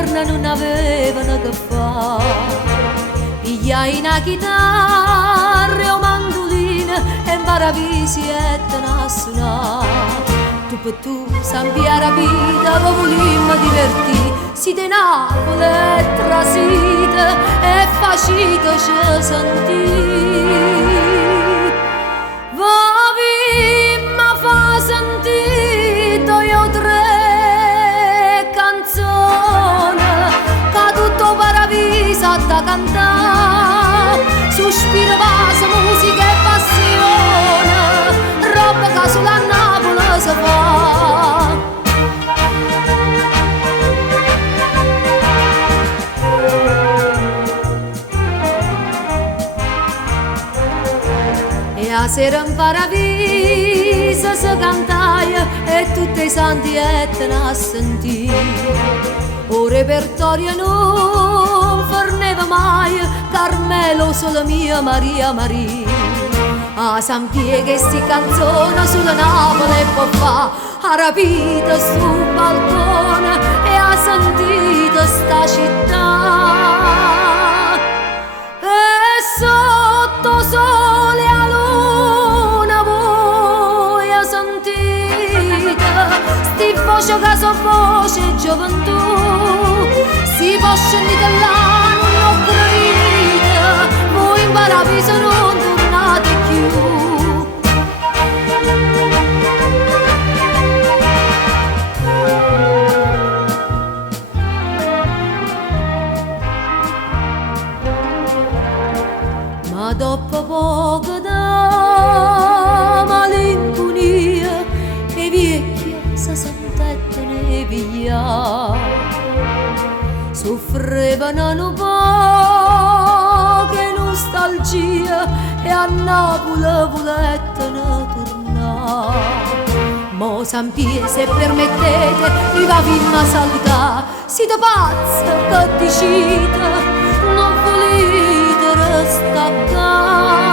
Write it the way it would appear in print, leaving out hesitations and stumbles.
giorno non avevano che fare. Pigliai una chitarra e un mandolino e imparavisi e te ne suonare. Tu per tu, Sampia rapita, che volimmo divertire, si di Napoli e trasita e facita ci sentire. Vovimmo fa sentito io tre canzoni, che tutto paradiso da cantare, sospiro passa musica e passione, roba che sulla Napoli si fa. E a sera in paradiso si cantaia e tutti i santi e te ne sentire. O repertorio non forneva mai Carmelo solo mia Maria Maria. A San Pietro che sti canzone sulla Napoli può fa, ha rapito sul balcone e ha sentito sta città. E sotto sole a luna voi ha sentito sti voce che so voce gioventù, si può scendere là non credete, voi in paradiso non tornate più. Ma dopo poco da malinconia e vecchia si sentettene via, soffrevano un po' che nostalgia e a Napoli volettene tornare. Mo San Pietro, se permettete, vi va fino a salutare, siete pazzi che dicite, non volete restare.